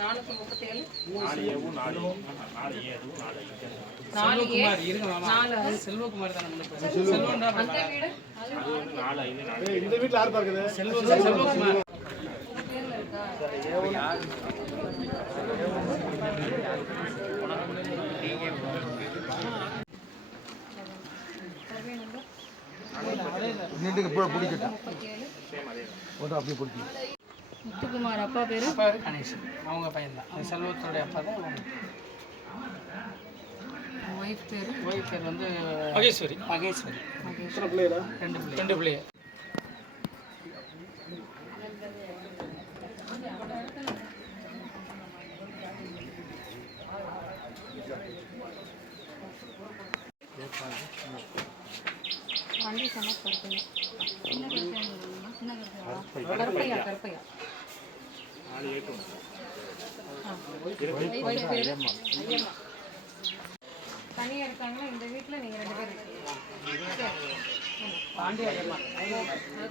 437 செல்வகுமார் தானே இந்த வீட்ல யார் பாக்குது செல்வகுமார் முத்துக்குமார் அப்பா பேரு கணேசன் அவங்க பையன் தான் செல்வத்தோடைய அப்பா தான் ஒய்ஃப் பேரு வந்து மகேஸ்வரி ரெண்டு பிள்ளைங்க வண்டி சொன்னா கருப்பையா தனியா இருக்காங்களா இந்த வீட்டுல நீங்க 2 பேர் இருக்கீங்களா?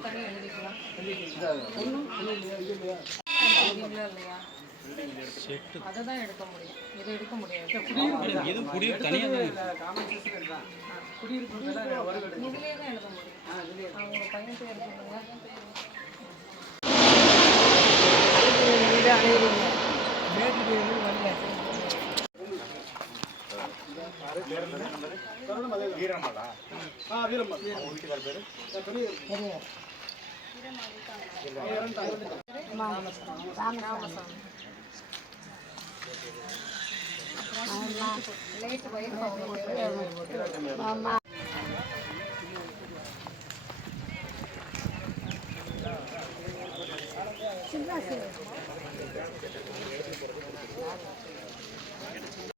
தனியா எழுதிக்கலாம் இல்லையா? அதான் எடுக்க முடியும், இதை எடுக்க முடியாது. இதுலயே தான் எழுத முடியும். அவங்க பையன் பேர் சொல்லுங்க.